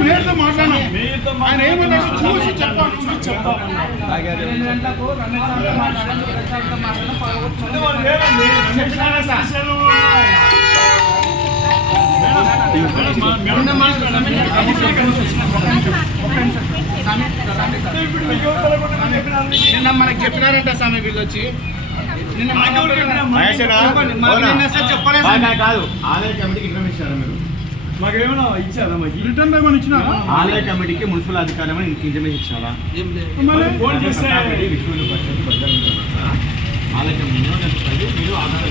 మేయర్తో మాట్లాడాను. ఆయన ఏమన్నాడు చూసి చెప్తాను. నిన్న మనకి చెప్పినారంట స్వామి వీళ్ళు వచ్చి కాదు ఆలయ కమిటీకి ఇన్ఫర్మేషన్ మీరు మాకేమైనా ఇచ్చారా? మాకు రిటర్న్ ఏమైనా ఇచ్చినారా? ఆలయ కమిటీకి మున్సిపల్ అధికారం ఇన్ఫర్మేషన్ ఇచ్చినారా? ఫోన్ చేస్తే ఆలయ కమిటీ మీరు ఆధారం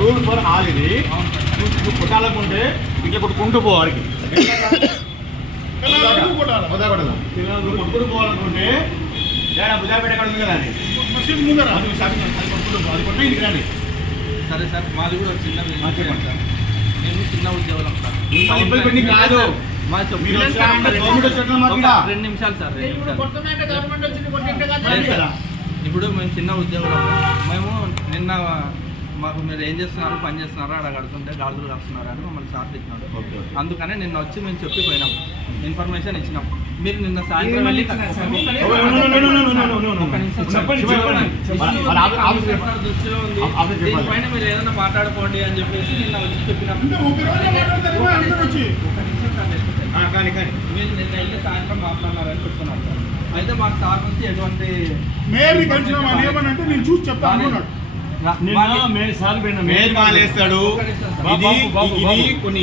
రూల్ ఫర్ ఆల్ ఇది. నువ్వు కొట్టాలనుకుంటే ఇట్లా కొట్టుకుంటూ పోవాడికి కొట్టుకుంటూ పోవాలనుకుంటే బుజాపేట ఎక్కడ ఉంది కదా అది కొట్టు ఇంటికి రండి. సరే సార్, మాది కూడా చిన్న నేను చిన్న ఉద్యోగం సార్. కాదు 2 నిమిషాలు సార్. ఇప్పుడు మేము చిన్న ఉద్యోగులు. మేము నిన్న మాకు మీరు ఏం చేస్తున్నారు, పని చేస్తున్నారో అక్కడ కడుతుంటే గాజులు రాస్తున్నారు అని మమ్మల్ని సార్ తిట్టినాడు. అందుకనే నిన్న వచ్చి మేము చెప్పిపోయినాం, ఇన్ఫర్మేషన్ ఇచ్చినాం. మీరు నిన్న సాయంత్రం వెళ్ళి దృష్టిలో ఉంది, దీనిపైన మీరు ఏదైనా మాట్లాడుకోండి అని చెప్పేసి నిన్న వచ్చి చెప్పినాం. మీరు నిన్న వెళ్ళి సాయంత్రం మాట్లాడినారని చెప్తున్నారు సార్. అయితే మాకు సార్ నుంచి ఎటువంటి మేయర్ని కలిసిన వాళ్ళు ఏమనంటే నేను చూసి చెప్తాను అనుకున్నాడు. మేయర్ మాలేస్తాడు. ఇది కొన్ని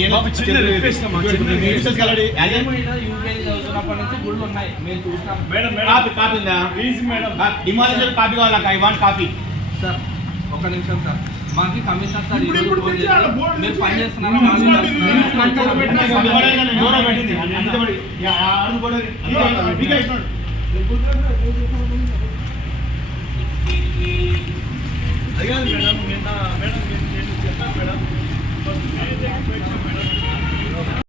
గుళ్ళు ఉన్నాయి, మీరు చూస్తాను. కాపీ కావాలా? I want copy. సార్ ఒక నిమిషం సార్, మాకు కమిషనర్ సార్ మీరు పని చేస్తున్నారా?